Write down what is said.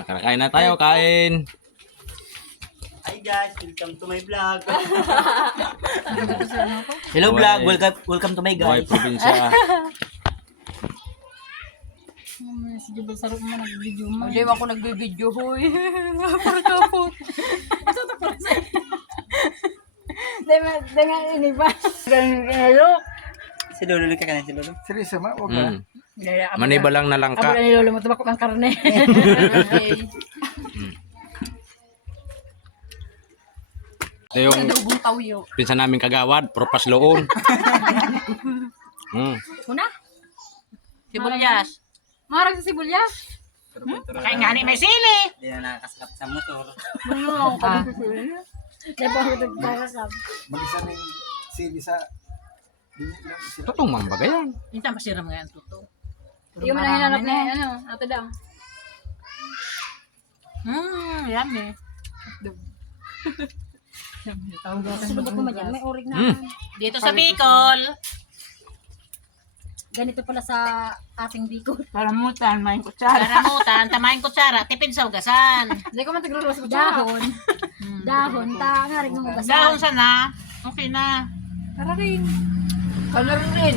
Kakain na tayo, kain. Hi guys, welcome to my vlog. Hello vlog, welcome to my Buhay guys. probinsya. Si Jubel Sarok mo nag-video mo. Hindi ako nagbibideo, hoy. Parang kapot. Dengan ini pa. Hello. Si Lolo, ka na si Lolo. Seryoso ma, wag ka. Manibalang na lang Abo ka. na ni Lolo mo tubako ang karne. Ito yung Dugong tawyo. pinsan namin kagawad, Propas Loon. Una? Sibuyas. Marag sa sibuyas. Kaya nga ni may sili. Hindi na nakakaslap sa motor. Ano ka sa sibuyas? Dahil pa ako nagkakasab. Mag-isa na yung sili sa... Dili lang sila. Totong mambaga yan. Minsan pasiram nga yan, tuto. Yung man ang hinanap ni ano, ato daw. Yummy. Sulubot mo dyan, may orig na. Dito sa Bicol. Ganito pala sa ating Bicol. Karamutan, may kutsara. Karamutan, tamayin kutsara, tipid sa ugasan. Hindi ko man tagluluwas ko dahon. Dahon, ta nga rin ng ugasan. Dahon sana. Okay na. Tara rin. Color rin.